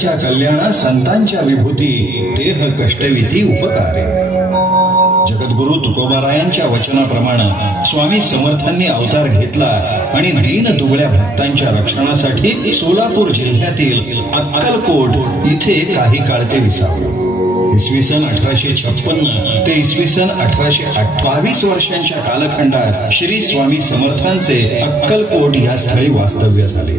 जगाच्या कल्याणा संतांच्या विभूती देह कष्टविधी उपकारे. जगद्गुरु तुकोबारायांच्या वचनाप्रमाणे स्वामी समर्थांनी अवतार घेतला आणि दीन दुबळ्या भक्तांच्या रक्षणासाठी सोलापूर जिल्ह्यातील अक्कलकोट इथे काही काळ ते विसावले. इसवी सन 1856 ते इसवी सन 1828 वर्षांच्या कालखंडात श्री स्वामी समर्थांचे अक्कलकोट या स्थळी वास्तव्य झाले.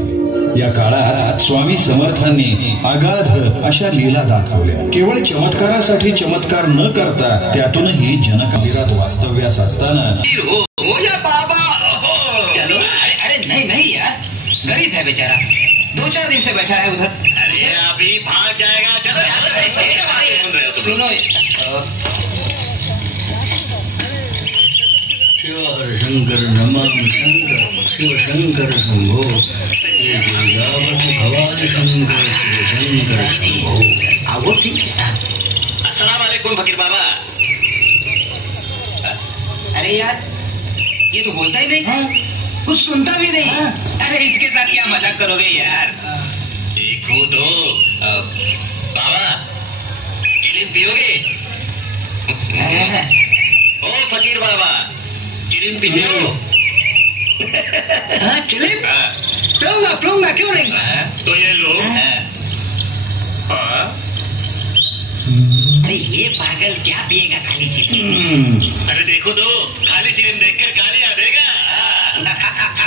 या काळात स्वामी समर्थांनी अगाध अशा लीला दाखवल्या. केवळ चमत्कारासाठी चमत्कार न करता त्यातूनही जनकबीरात वास्तव्यास असताना चलो. अरे नहीं नहीं यार, गरीब है बेचारा, 2-4 दिन से बैठा है उधर. अरे अभी भाग जाएगा. चलो सुनो. शिव हर शंकर नमामि शंकर शिव शंकर शंभो भवानी शंकर शिव शंकर शंभो. आओ ठीक. अस्सलाम वालेकुम फकीर बाबा. अरे यार, ये तो बोलता ही नहीं, कुछ सुनता भी नहीं. अरे इसके साथ क्या मजाक करोगे यार. देखो तो बाबा, चिलिम पियोगे? ओ फकीर बाबा, चिलिम पियो. चिलिम पीऊंगा क्यों नहीं. तो ये लो. अरे ये पागल क्या पिएगा खाली चिलिम. अरे देखो तो, खाली चिलिम देखकर गालियां देगा.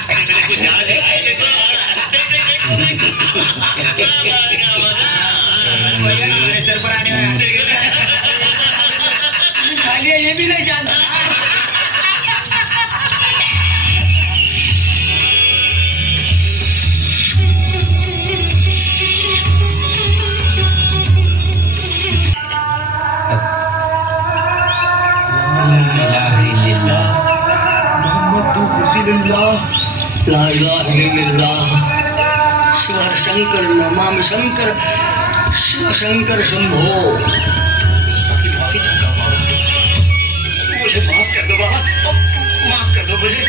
अरे मेरे को जान है. देखो सर पर आने वाला खाली ये भी नहीं जानता. ला इलाहा इल्लल्लाह. शिव हर शंकर नमामि शंकर शिव शंकर शंभो. मुझे माफ कर दो बाबा, माफ कर दो मुझे.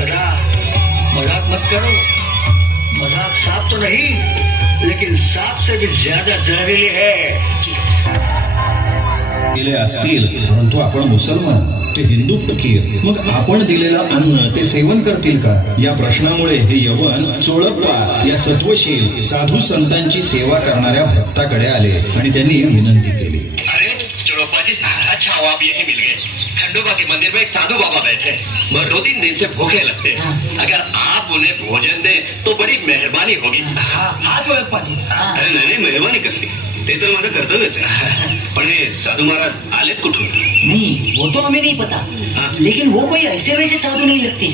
बेटा मजाक मत करो. मजाक सांप तो नहीं, लेकिन सांप से भी ज्यादा जहरीली है. दिले असतील, परंतु आपण मुसलमान, ते हिंदू फकीर, मग आपण दिलेलं अन्न ते सेवन करतील का? या प्रश्नामुळे हे यवन चोळप्पा या सत्वशील साधू संतांची सेवा करणाऱ्या भक्ताकडे आले आणि त्यांनी विनंती केली. अरे चोड़प्पा जी, अच्छा हुआ आप यहीं मिल गए. खंडोबा के मंदिर में एक साधु बाबा बैठे, वह 2-3 दिन से भूखे लगते हैं. अगर आप उन्हें भोजन दें तो बड़ी मेहरबानी होगी. हाँ चोळप्पा जी. अरे नाही मेहरबानी कसली, ते तर माझं कर्तव्यच आहे. पण हे साधू महाराज आलेत कुठून? नहीं, वो तो हमें नहीं पता, लेकिन वो कोई ऐसे वैसे साधु नहीं लगते.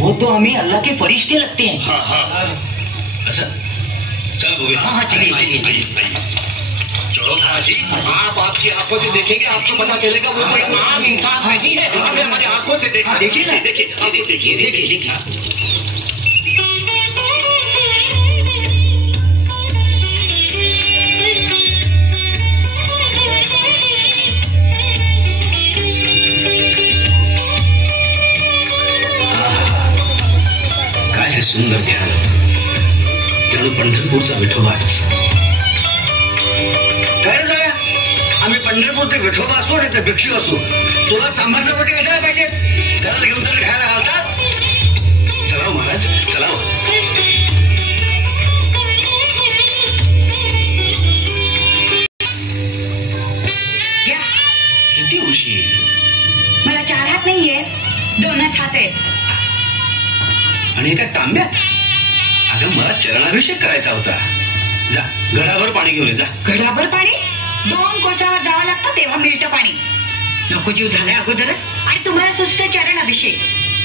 वो तो हमें अल्लाह के फरिश्ते लगते हैं. हाँ. अच्छा चल बोले. हाँ चलिए. चोड़प्पा जी, आप आपकी आंखों से देखेंगे, आपको पता चलेगा वो कोई आम इंसान नहीं है. हमें हमारी आंखों से देखा. देखिए ना. देखिए. काय सुंदर ध्यान, जणू पंढरपूरचा विठोबाच. काय झालं, आम्ही पंढरपूरचे विठोबा असतो नाही तर भिक्षू असतो. तुला तांबाचा वगैरे कशाला पाहिजे? घराला घेऊन तर खायला घालतात. चला महाराज चला. किती उशीर. मला 4 हात नाहीये, 2च हात आहेत. आणि एका तांब्यात. अगं मला चरणाभिषेक करायचा होता. जा घडाभर पाणी घेऊन ये जा. घडाभर पाणी? 2 कोसावर जावं लागतं तेव्हा मिळतं पाणी. नको जीव झालाय अगोदरच. आणि तुम्हाला सुस्त चरण अभिषेक.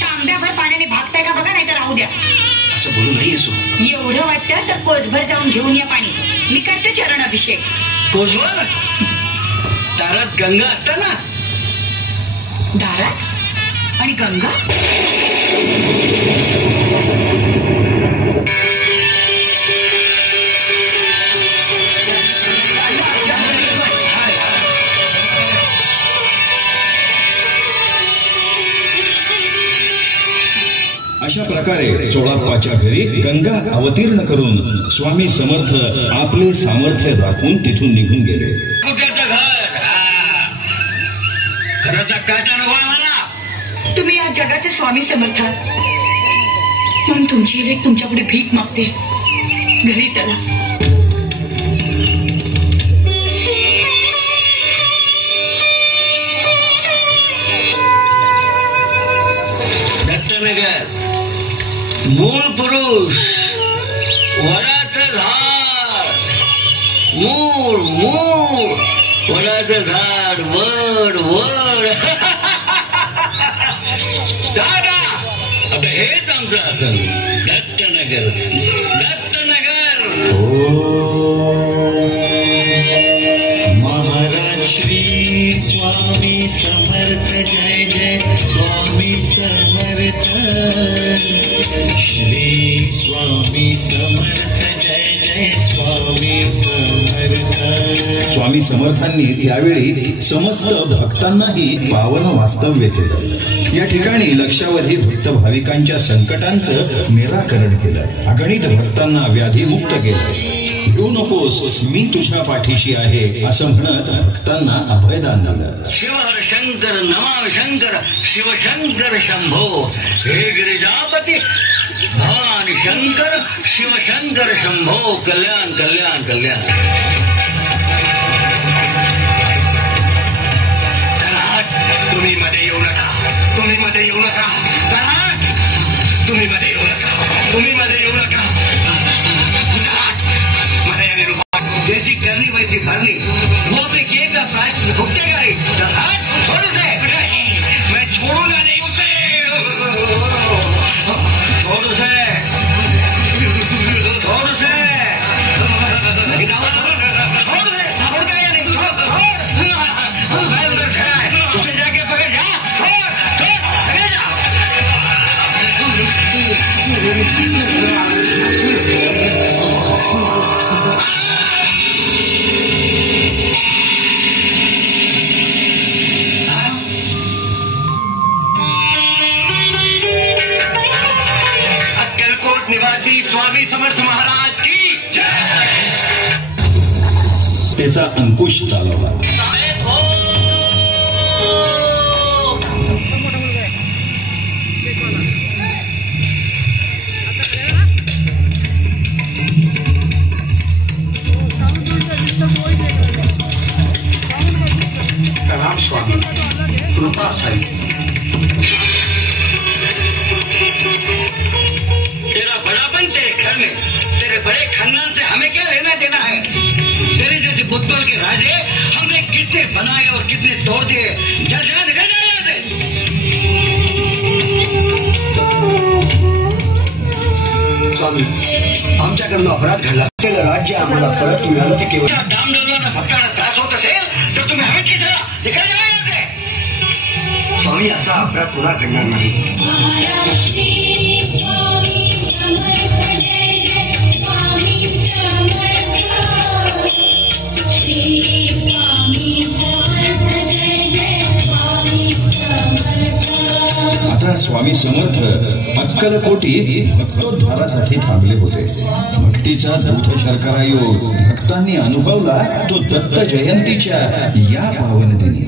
तांब्याभर पाण्याने भागताय का बघा, नाही तर राहू द्या. असं बोलू नाही येसू. एवढं वाटतं तर कोसभर जाऊन घेऊन या पाणी. मी करते चरण अभिषेक. कोसभर? दारात गंगा असताना? दारात आणि गंगा? अशा प्रकारे चोळाप्पाच्या घरी गंगा अवतीर्ण करून स्वामी समर्थ आपले सामर्थ्य दाखवून तिथून निघून गेले. कुठ्याचं घर घराचा काटा नको मला. तुम्ही या जगाचे स्वामी समर्थ आहात. म्हणून तुमची लेक तुमच्या पुढे भीक मागते. घरी चला. दत्तनगर मूळ पुरुष वडाचं झाड. मूळ मूळ वडाचं झाड. वड वड. दादा आता हेच आमचं असेल. दत्तनगर दत्तनगर. महाराज श्री स्वामी समर्थ जय जय स्वामी समर्थ. श्री स्वामी समर्थ जय जय स्वामी समर्थ. स्वामी समर्थांनी यावेळी समस्त भक्तांनाही पावन वास्तव्य केलं. या ठिकाणी लक्षावधी भक्त भाविकांच्या संकटांचं निराकरण केलं. अगणित भक्तांना व्याधीमुक्त केलं. भिवू नकोस, मी तुझ्या पाठीशी आहे असं म्हणत भक्तांना अभयदान दिलं. शिवहर शंकर नमामि शंकर शिवशंकर शंभो. हे गिरिजापती भवानी शंकर शिवशंकर शंभो. कल्याण कल्याण कल्याण. तुम्ही मध्ये येऊ नका. तुम्ही मध्ये येऊ नका. तुम्ही मध्ये येऊ नका. तुम्ही मध्ये येऊ नका. जैसी करनी वैसी भरनी. वो अपने किए का प्रायश्चित भुगतेगा ही. छोड़ उसे. मैं छोड़ूंगा नहीं उसे. छोड़ उसे. छोड़ उसे. छोड़ दे. छोड़ क्या या नहीं. छोड़. मैं उधर खड़ा है. उसे जाके पकड़. जा. छोड़. छोड़. लगे जा. निवासी स्वामी समर्थ महाराज की जय. त्याचा अंकुश चालवला. प्रणाम स्वामी. कृपा साई. तेरा बड़ापन तेरे घर में. तेरे बड़े खानदान से हमें क्या लेना देना है. तेरे जैसे बुद्धों के राजे हमने कितने बनाए और कितने तोड़ दिए. जा जा निकल जा यहाँ से. स्वामी आमच्याकडून अपराध घडला. केलं राज्य आम्हाला परत मिळालं ते केवळ दामदरला भक्तांना त्रास होत असेल तर तुम्ही हवेत घेतला. निकल जा यहाँ से. स्वामी असा अपराध पुन्हा घडणार नाही. आता स्वामी समर्थ अक्कलकोटी भक्तोद्धारासाठी थांबले होते. भक्तीचा दूध शर्करा योग भक्तांनी अनुभवला तो दत्त जयंतीच्या या पावन दिनी.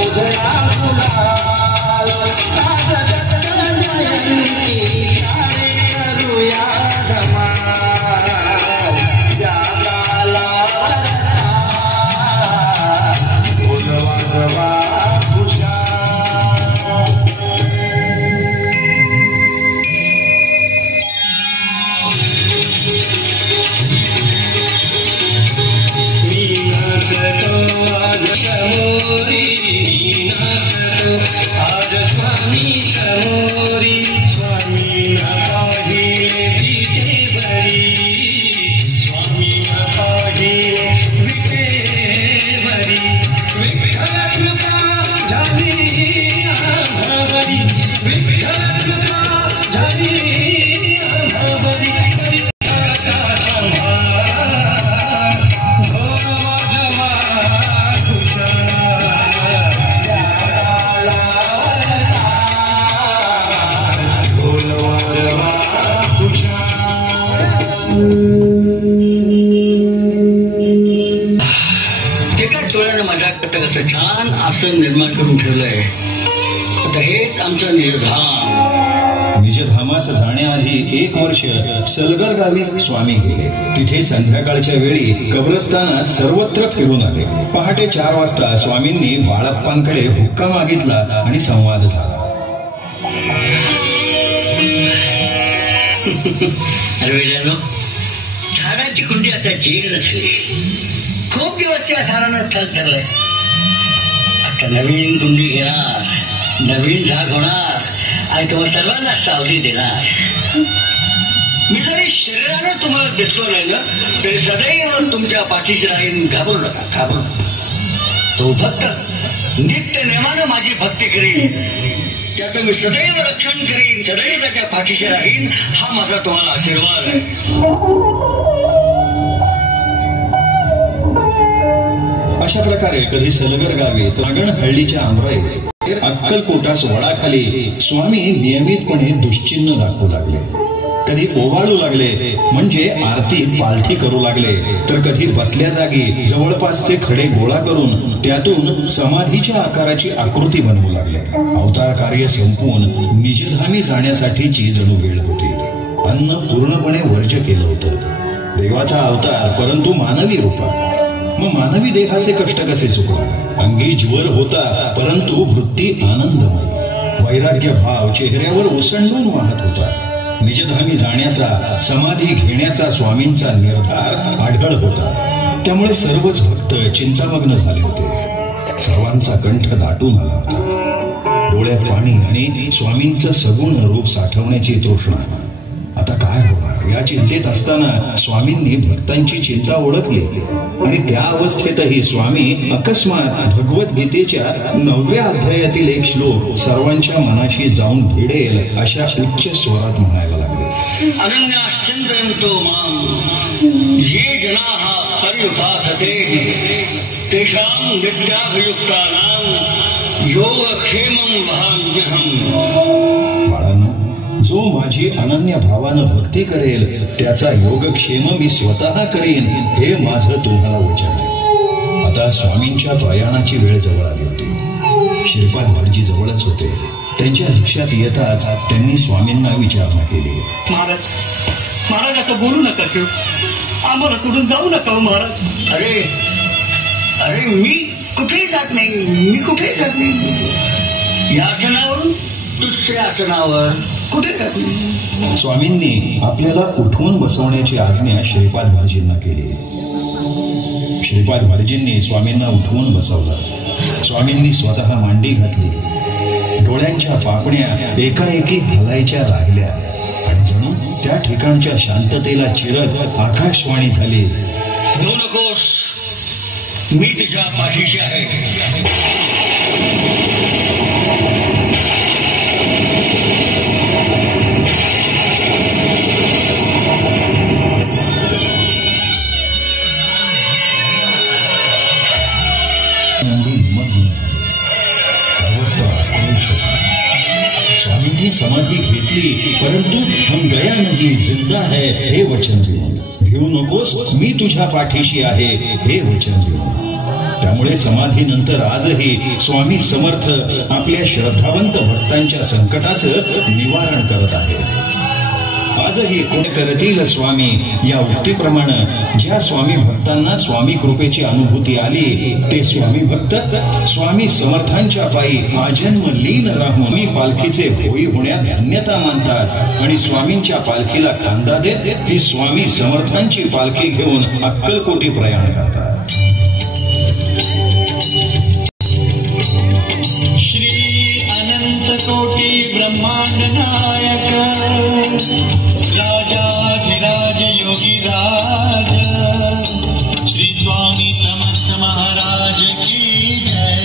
उधळा असं छान आसन निर्माण करून ठेवलंय. आता हेच आमचं निजधाम. निजधामास जाण्याआधी 1 वर्ष सलगर गावी स्वामी गेले. तिथे संध्याकाळच्या वेळी कब्रस्तानात सर्वत्र फिरून आले. पहाटे 4 वाजता स्वामींनी बाळप्पांकडे हुक्का मागितला आणि संवाद झाला. अरे झाडाची कुंडी आता जीर्ण झाली. खूप दिवस त्या झाडानं थल धरलंय. आता नवीन कुंडी घेणार, नवीन झाड होणार आणि तुम्हाला सर्वांना सावली देणार. मी जरी शरीरानं तुम्हाला दिसलो नाही ना तरी सदैव तुमच्या पाठीशी राहीन. घाबरू नका, घाबरू नका. तो भक्त नित्य नेमानं माझी भक्ती करीन, त्याचं मी सदैव रक्षण करीन, सदैव त्याच्या पाठीशी राहीन. हा माझा तुम्हाला आशीर्वाद आहे. अशा प्रकारे कधी सलगर गावी तर नागणहळ्ळीच्या आमराई अक्कलकोटास वडाखाली स्वामी नियमितपणे दुश्चिन्ह दाखवू लागले. कधी ओवाळू लागले म्हणजे आरती पालथी करू लागले, तर कधी बसल्या जागी जवळपासचे खडे गोळा करून त्यातून समाधीच्या आकाराची आकृती बनवू लागले. अवतार कार्य संपवून निजधामी जाण्यासाठीची जणू वेळ होती. अन्न पूर्णपणे वर्ज्य केलं होतं. देवाचा अवतार परंतु मानवी रूपात. मग मानवी देहाचे कष्ट कसे चुकवा. अंगी ज्वर होता परंतु वृत्ती आनंदमय. वैराग्य भाव चेहऱ्यावर ओसंडून वाहत होता. निजधामी जाण्याचा, समाधी घेण्याचा स्वामींचा निर्धार आढळ होता. त्यामुळे सर्वच भक्त चिंतामग्न झाले होते. सर्वांचा कंठ दाटून आला होता. डोळ्यात पाणी आणि स्वामींचं सगुण रूप साठवण्याची तृष्णा. आता काय होणार या चिंतेत असताना स्वामींनी भक्तांची चिंता ओळखली आणि त्या अवस्थेतही स्वामी अकस्मात भगवद्गीतेच्या 9व्या अध्यायातील एक श्लोक सर्वांच्या मनाशी जाऊन भिडेल अशा उच्च स्वरात म्हणायला लागले. अनन्याश्चिन्तयन्तो मां ये जनाः पर्युपासते तेषां नित्याभियुक्तानां योगक्षेमं वहाम्यहम्. बाळांनो, जो माझी अनन्य भावानं भक्ती करेल त्याचा योगक्षेम मी स्वतः करीन, हे माझं तुम्हाला वचन आहे. आता स्वामींच्या प्रयाणाची वेळ जवळ आली होती. श्रीपाद भटजी जवळच होते. त्यांच्या लक्षात येताच त्यांनी स्वामींना विचारणा केली. महाराज असं बोलू नका शिव. आम्हाला सोडून जाऊ नका महाराज. अरे अरे मी कुठेही जात नाही, मी कुठेही जात नाही. या आसनावरून दुसऱ्या आसनावर कुठे जात नाही. स्वामींनी आपल्याला उठवून बसवण्याची आज्ञा श्रीपाद भटजींना केली. श्रीपाद भटजींनी स्वामींना उठवून बसवलं. स्वामींनी स्वतः मांडी घातली. डोळ्यांच्या पापण्या एकाएकी हलायच्या लागल्या आणि जणू त्या ठिकाणच्या शांततेला चिरत आकाशवाणी झाली. नो नकोस, मी तुझ्या पाठीशी आहे. स्वामींनी समाधी घेतली परंतु हम गया नहीं, जिंदा है हे वचन देऊन. भिवू नकोस, मी तुझ्या पाठीशी आहे हे वचन देऊन. त्यामुळे समाधीनंतर आजही स्वामी समर्थ आपल्या श्रद्धावंत भक्तांच्या संकटाचं निवारण करत आहेत. आजही कोण करतील स्वामी या उक्तीप्रमाणे ज्या स्वामी भक्तांना स्वामी कृपेची अनुभूती आली ते स्वामी भक्त स्वामी समर्थांच्या पायी आजन्म लीन राहून मी पालखीचे होई होण्यात धन्यता मानतात आणि स्वामींच्या पालखीला खांदा देत ही स्वामी समर्थांची पालखी घेऊन अक्कलकोटी प्रयाण करतात. श्री अनंत कोटी ब्रह्मांड नायक राजाधिराज योगीराज श्री स्वामी समर्थ महाराज की जय.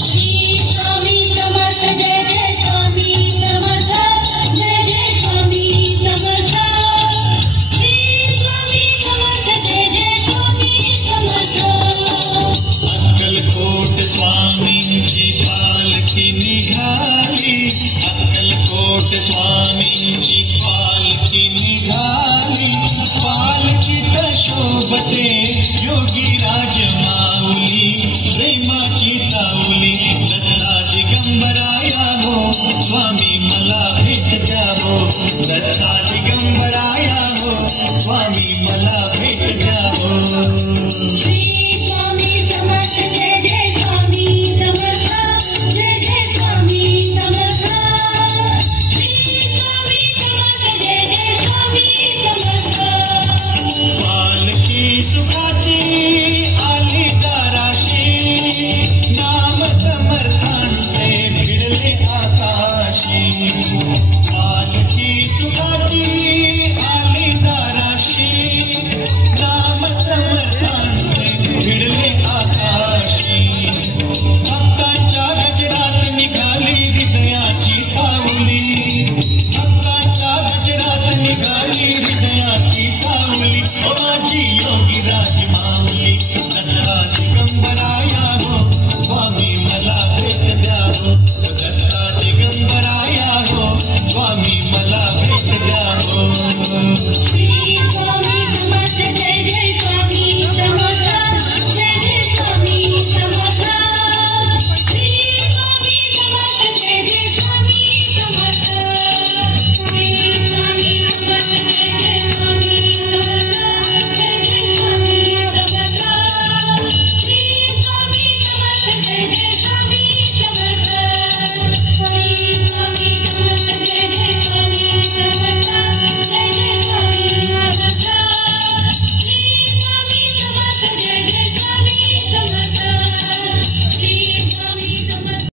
श्री स्वामी समर्थ निघाली अक्कलकोट स्वामींची पालखी निघाली पालखीत शोभते योगीराज माऊली प्रेमाची सावली दत्ता दिगंबराया हो स्वामी मला भेट द्यावो दत्ता दिगंबरा